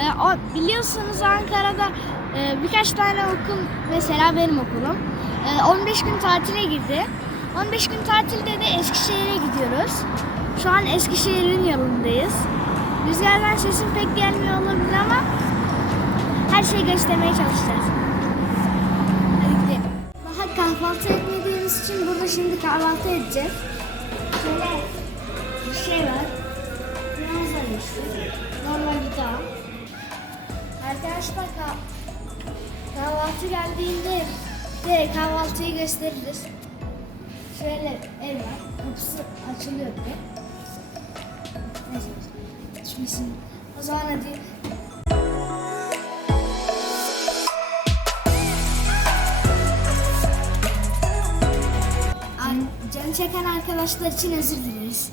e, biliyorsunuz Ankara'da e, birkaç tane okul mesela benim okulum e, 15 gün tatile girdi. 15 gün tatilde de Eskişehir'e gidiyoruz. Şu an Eskişehir'in yolundayız. Rüzgardan sesim pek gelmiyor olabilir ama her şeyi göstermeye çalışacağız. Hadi gidelim. Daha kahvaltı etmediğimiz için burada şimdi kahvaltı edeceğiz. Şöyle bir şey var. Biraz işte. Normal gıda. Arkadaşlar kah- kahvaltı geldiğinde de kahvaltıyı gösteririz. Şöyle var. Kapısı açılıyor bir. Neyse. Düşmesin. O zaman hadi An- Can çeken arkadaşlar için özür dileriz.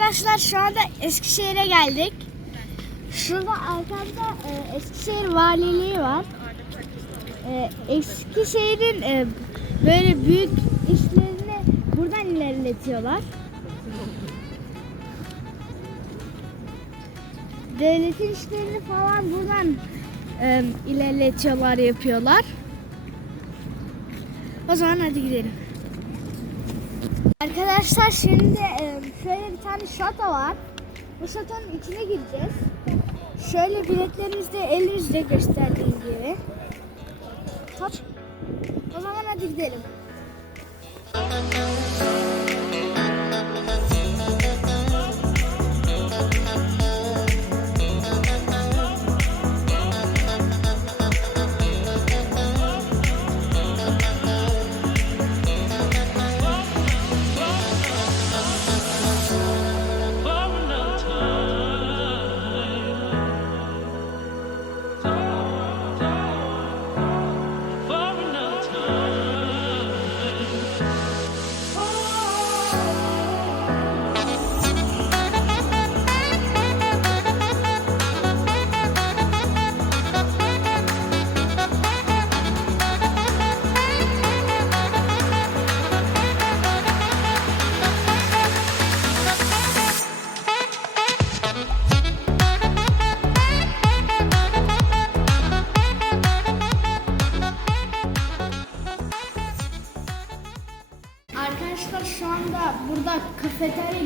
Arkadaşlar şu anda Eskişehir'e geldik. Şurada arkamda e, Eskişehir Valiliği var. E, Eskişehir'in e, böyle büyük işlerini buradan ilerletiyorlar. Devletin işlerini falan buradan e, ilerletiyorlar, yapıyorlar. O zaman hadi gidelim. Arkadaşlar şimdi tane şato var. Bu şatonun içine gireceğiz. Şöyle biletlerimizi de elimizde gösterdiğim gibi. Kaç? O zaman hadi gidelim.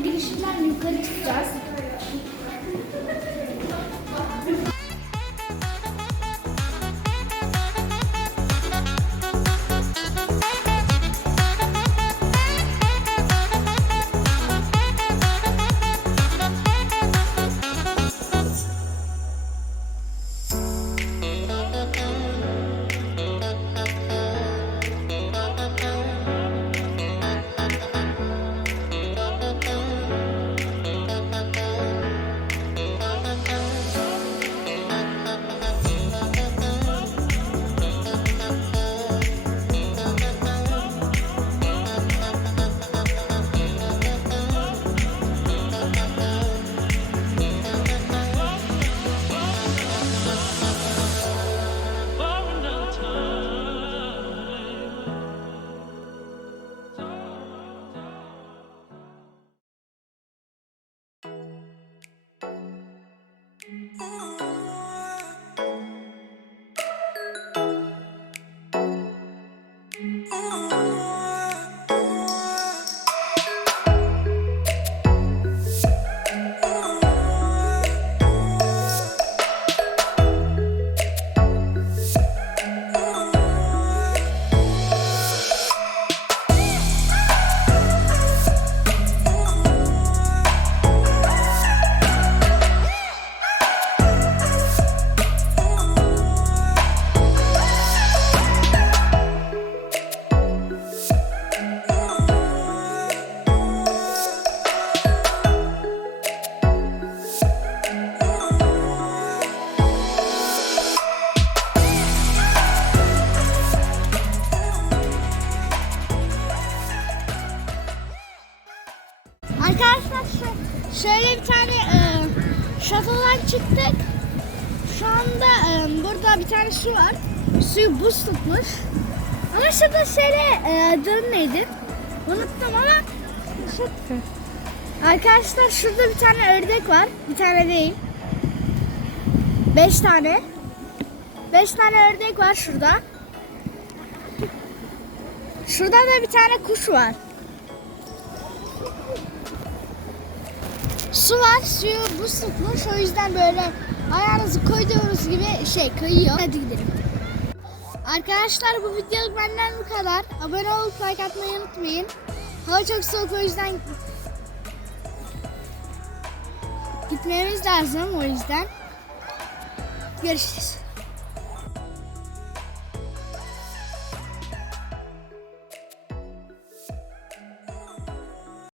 Girişinden yukarı çıkacağız. Şöyle bir tane e, şatodan çıktık. Şu anda e, burada bir tane su var. Suyu buz tutmuş. Ama şurada şöyle e, adı neydi? Unuttum ama çok Arkadaşlar şurada bir tane ördek var. Bir tane değil. Beş tane. Beş tane ördek var şurada. Şurada da bir tane kuş var. Su var. Suyu buz tutmuş. O yüzden böyle ayağınızı koyduğunuz gibi şey kayıyor. Hadi gidelim. Arkadaşlar bu videoluk benden bu kadar. Abone olup like atmayı unutmayın. Hava çok soğuk o yüzden gitmemiz lazım o yüzden. Görüşürüz.